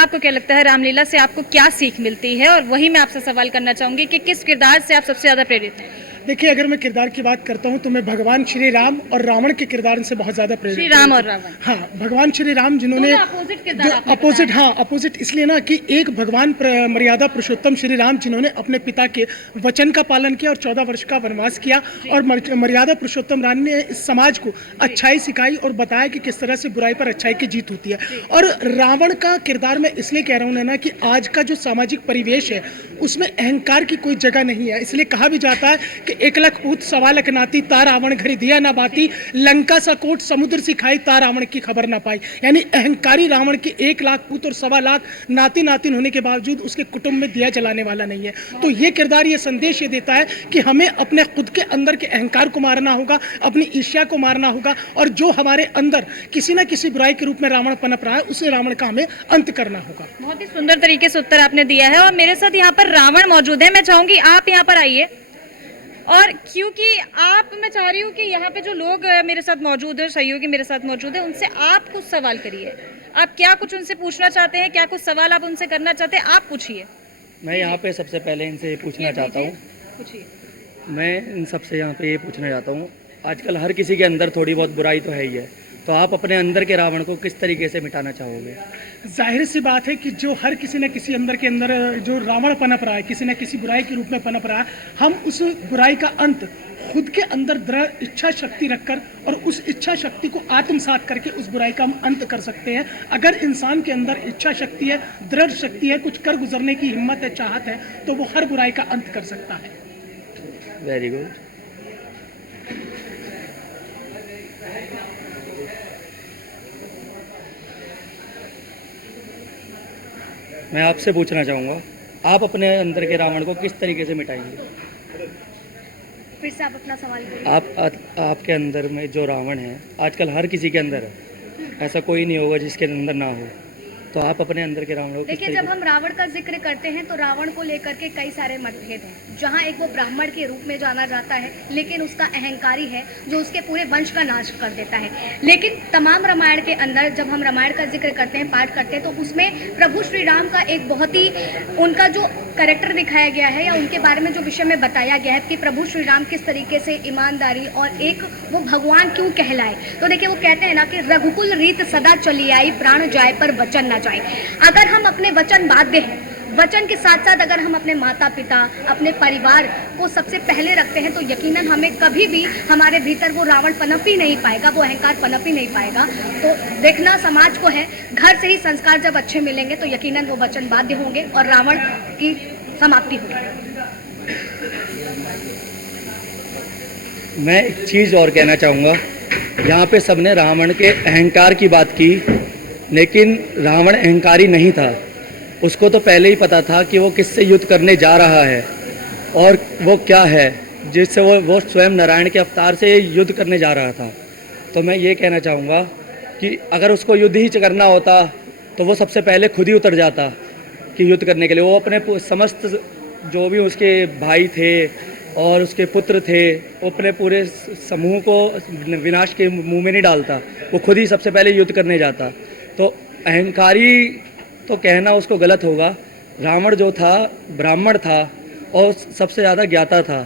आपको क्या लगता है रामलीला से आपको क्या सीख मिलती है, और वही मैं आपसे सवाल करना चाहूंगी कि किस किरदार से आप सबसे ज्यादा प्रेरित हैं? देखिए, अगर मैं किरदार की बात करता हूँ तो मैं भगवान श्री राम और रावण के किरदार से बहुत ज़्यादा श्री प्रेरित राम हूँ। और रावण हाँ, भगवान श्री राम जिन्होंने अपोजिट किरदार जो आपने अपोजिट, बताया। हाँ अपोजिट इसलिए ना कि एक भगवान मर्यादा पुरुषोत्तम श्री राम जिन्होंने अपने पिता के वचन का पालन किया और 14 वर्ष का वनवास किया, और मर्यादा पुरुषोत्तम राम ने इस समाज को अच्छाई सिखाई और बताया कि किस तरह से बुराई पर अच्छाई की जीत होती है। और रावण का किरदार मैं इसलिए कह रहा हूँ ना कि आज का जो सामाजिक परिवेश है उसमें अहंकार की कोई जगह नहीं है। इसलिए कहा भी जाता है कि 1 लाख पूत 1.25 लाख नाती ता रावण घरी दिया ना बाती, लंका सा कोट समुद्र सिखाई ता रावण की खबर ना पाई। यानी अहंकारी रावण के 1 लाख पूत और 1.25 लाख नाती नातिन होने के बावजूद उसके कुटुंब में दिया जलाने वाला नहीं है। तो ये किरदार ये संदेश ये देता है कि हमें अपने खुद के अंदर के अहंकार को मारना होगा, अपनी ईर्ष्या को मारना होगा, और जो हमारे अंदर किसी न किसी बुराई के रूप में रावण पनप रहा है उसे रावण का हमें अंत करना होगा। बहुत ही सुंदर तरीके से उत्तर आपने दिया है, और मेरे साथ यहाँ पर रावण मौजूद है। मैं चाहूंगी आप यहाँ पर आइए, और क्योंकि आप, मैं चाह रही हूँ कि यहाँ पे जो लोग मेरे साथ मौजूद है, सहयोगी मेरे साथ मौजूद है, उनसे आप कुछ सवाल करिए। आप क्या कुछ उनसे पूछना चाहते हैं, क्या कुछ सवाल आप उनसे करना चाहते हैं, आप पूछिए। मैं यहाँ पे सबसे पहले इनसे पूछना चाहता हूँ, पूछिए। मैं इन सबसे यहाँ पे ये पूछना चाहता हूँ, आजकल हर किसी के अंदर थोड़ी बहुत बुराई तो है ही है, तो आप अपने अंदर के रावण को किस तरीके से मिटाना चाहोगे? जाहिर सी बात है कि जो हर किसी न किसी अंदर के अंदर जो रावण पनप रहा है, किसी न किसी बुराई के रूप में पनप रहा है, हम उस बुराई का अंत खुद के अंदर दृढ़ इच्छा शक्ति रखकर और उस इच्छा शक्ति को आत्मसात करके उस बुराई का हम अंत कर सकते हैं। अगर इंसान के अंदर इच्छा शक्ति है, दृढ़ शक्ति है, कुछ कर गुजरने की हिम्मत है, चाहत है, तो वो हर बुराई का अंत कर सकता है। Very good. मैं आपसे पूछना चाहूँगा, आप अपने अंदर के रावण को किस तरीके से मिटाएंगे? फिर से आप अपना सवाल करिए। आपके अंदर में जो रावण है, आजकल हर किसी के अंदर है, ऐसा कोई नहीं होगा जिसके अंदर ना हो, तो आप अपने अंदर के रावण को किस देखिए, जब हम रावण का जिक्र करते हैं तो रावण को लेकर के कई सारे मतभेद हैं। जहाँ एक वो ब्राह्मण के रूप में जाना जाता है, लेकिन उसका अहंकारी है जो उसके पूरे वंश का नाश कर देता है। लेकिन तमाम रामायण के अंदर जब हम रामायण का जिक्र करते हैं, पाठ करते हैं, तो उसमें प्रभु श्री राम का एक बहुत ही उनका जो कैरेक्टर दिखाया गया है या उनके बारे में जो विषय में बताया गया है कि प्रभु श्री राम किस तरीके से ईमानदारी और एक वो भगवान क्यों कहलाए। तो देखिए, वो कहते हैं ना कि रघुकुल रीत सदा चली आई, प्राण जाए पर वचन ना जाए। अगर हम अपने वचन बाध्य हैं, वचन के साथ साथ अगर हम अपने माता पिता, अपने परिवार को सबसे पहले रखते हैं, तो यकीनन हमें कभी भी हमारे भीतर वो रावण पनप ही नहीं पाएगा, वो अहंकार पनप ही नहीं पाएगा। तो देखना समाज को है, घर से ही संस्कार जब अच्छे मिलेंगे तो यकीनन वो वचन बाध्य होंगे और रावण की समाप्ति होगी। मैं एक चीज़ और कहना चाहूँगा, यहाँ पे सबने रावण के अहंकार की बात की, लेकिन रावण अहंकारी नहीं था। उसको तो पहले ही पता था कि वो किससे युद्ध करने जा रहा है और वो क्या है, जिससे वो स्वयं नारायण के अवतार से युद्ध करने जा रहा था। तो मैं ये कहना चाहूँगा कि अगर उसको युद्ध ही करना होता तो वो सबसे पहले खुद ही उतर जाता कि युद्ध करने के लिए। वो अपने समस्त जो भी उसके भाई थे और उसके पुत्र थे, वो अपने पूरे समूह को विनाश के मुंह में नहीं डालता, वो खुद ही सबसे पहले युद्ध करने जाता। तो अहंकारी तो कहना उसको गलत होगा। रावण जो था ब्राह्मण था और सबसे ज़्यादा ज्ञाता था,